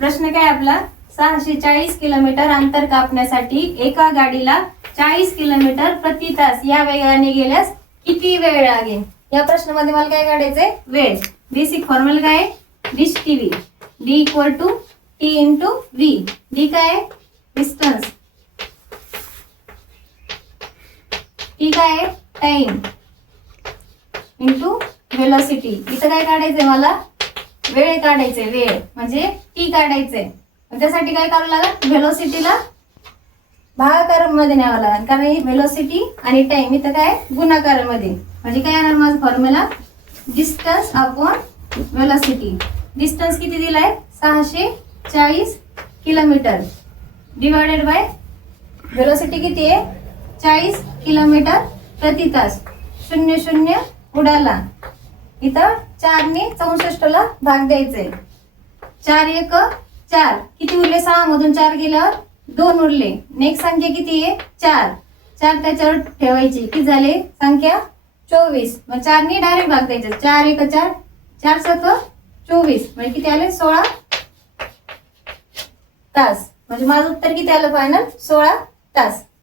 प्रश्न काय आपला 640 किलोमीटर अंतर कापण्यासाठी एका गाडीला 40 किलोमीटर प्रति तास या वेगाने गेल्यास किती वेळ लागेल? या प्रश्नामध्ये मला काय काढायचंय? वेळ. बेसिक फॉर्म्युला काय आहे? D is TV. D equal to T into V. D काय आहे? डिस्टन्स. टी काय आहे? Time into velocity. इथं काय काढायचंय मला? वेळ काढायचंय. वेळ म्हणजे टी काढायचंय. त्यासाठी काय करावं लागेल? व्हेलोसिटीला भागाकारामध्ये न्यावं लागेल, कारण ही व्हेलोसिटी आणि टाइम इथं काय गुणाकारामध्ये. म्हणजे काय येणार माझा formula? Distance upon velocity. Distance किती दिलाय? 640 किलोमीटर डिवायडेड बाय व्हेलोसिटी किती आहे? 40 किलोमीटर प्रति तास. 0 0 उडाला. इथं 4 ने 64 ला भाग द्यायचंय. 4 1 4. किती उरले? 6 मधून 4 गेल्यावर 2 उरले. नेक्स्ट संख्या किती आहे? 4. 4 त्याच्यावर ठेवायची. किती झाले संख्या? 24. मग 4 ने डायरेक्ट भाग द्यायचा. 4 1 4. 4 7 24. म्हणजे किती आले? 16 तास. म्हणजे माझं उत्तर किती आलं फायनल? 16 तास.